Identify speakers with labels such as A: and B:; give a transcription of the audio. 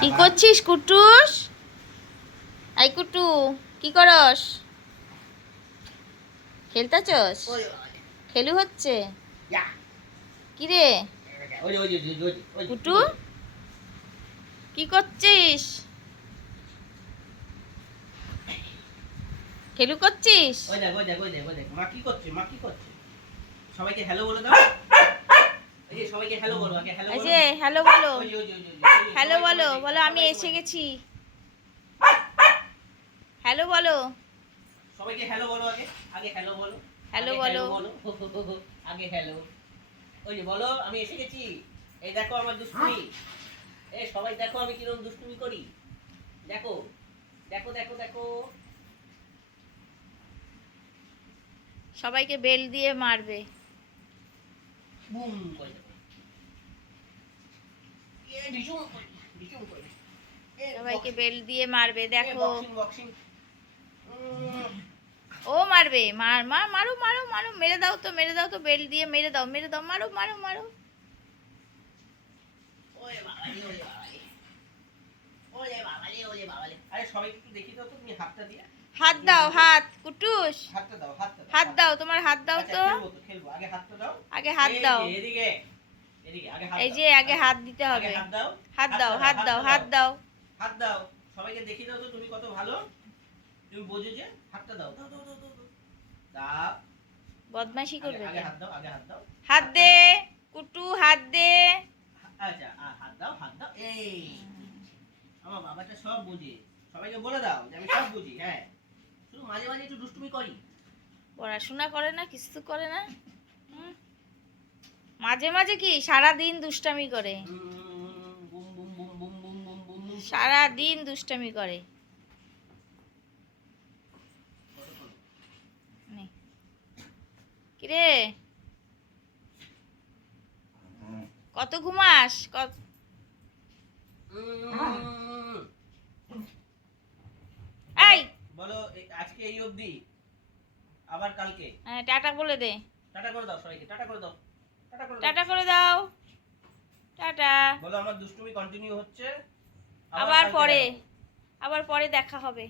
A: কি করছিস কুটুস আই কুটু কি করস? খেলতেছস?
B: ওই
A: খেলু হচ্ছে? কি রে কুটু কি করছিস? খেলু করছিস?
B: ওই দেখ ওই দেখ ওই দেখ মা কি করছে মা কি করছে? সবাইকে হ্যালো বলে দাও। এই যে সবাইকে হ্যালো বলো হ্যালো বলো।
A: বলো। আমি এসে গেছি। হ্যালো বলো।
B: সবাইকে হ্যালো বলো আগে আগে হ্যালো বলো।
A: হ্যালো বলো।
B: আগে হ্যালো ওই যে বলো আমি এসে গেছি। এই দেখো আমার দুষ্টুমি। এই সবাই দেখো আমি কীরকম দুষ্টুমি করি। দেখো দেখো দেখো দেখো।
A: সবাইকে বেল দিয়ে মারবে।
B: বুম করে
A: সবাইকে বেল্ট দিয়ে মারবে দেখো। ও মারবে মার মার মারো মারো মারো মেরে দাও তো মেরে দাও তো বেল্ট দিয়ে মেরে দাও মেরে দাও মারো মারো মারো। হাত দাও হাত কুটুস। হাত দাও তোমার হাত দাও তো।
B: আগে
A: হাত দাও। এই যে আগে হাত দিতে হবে।
B: হাত দাও।
A: হাত দাও হাত দাও হাত দাও।
B: সবাইকে দেখিয়ে দাও তো তুমি কত ভালো। তুমি বোঝো যে হাতটা দাও দাও দাও দাও দাও, দাও। দাও।
A: বদমাশি করবে
B: আগে হাত দাও আগে হাত দাও।
A: হাত দে কুটু হাত দে।
B: আচ্ছা হাত দাও হাত দাও। এই। আমার বাবাটা সব বুঝে। সবাইকে বলে দাও যে আমি সব বুঝি হ্যাঁ। শুধু মাঝে মাঝে একটু দুষ্টুমি করি।
A: পড়াশোনা করে না কিছু করে না? মাঝে মাঝে কি সারা দিন দুষ্টামি করে? সারা দিন দুষ্টামি করে। কিরে? কত ঘুমাস? কত এই!
B: বলো আজকে এই অবধি? আবার কালকে?
A: হ্যাঁ টাটা বলে দে।
B: টাটা করে দাও সবাইকে টাটা করে দাও। টাটা করে দাও।
A: টাটা।
B: বলো আমার দুষ্টুমি কন্টিনিউ হচ্ছে।
A: আবার পরে। আবার পরে দেখা হবে।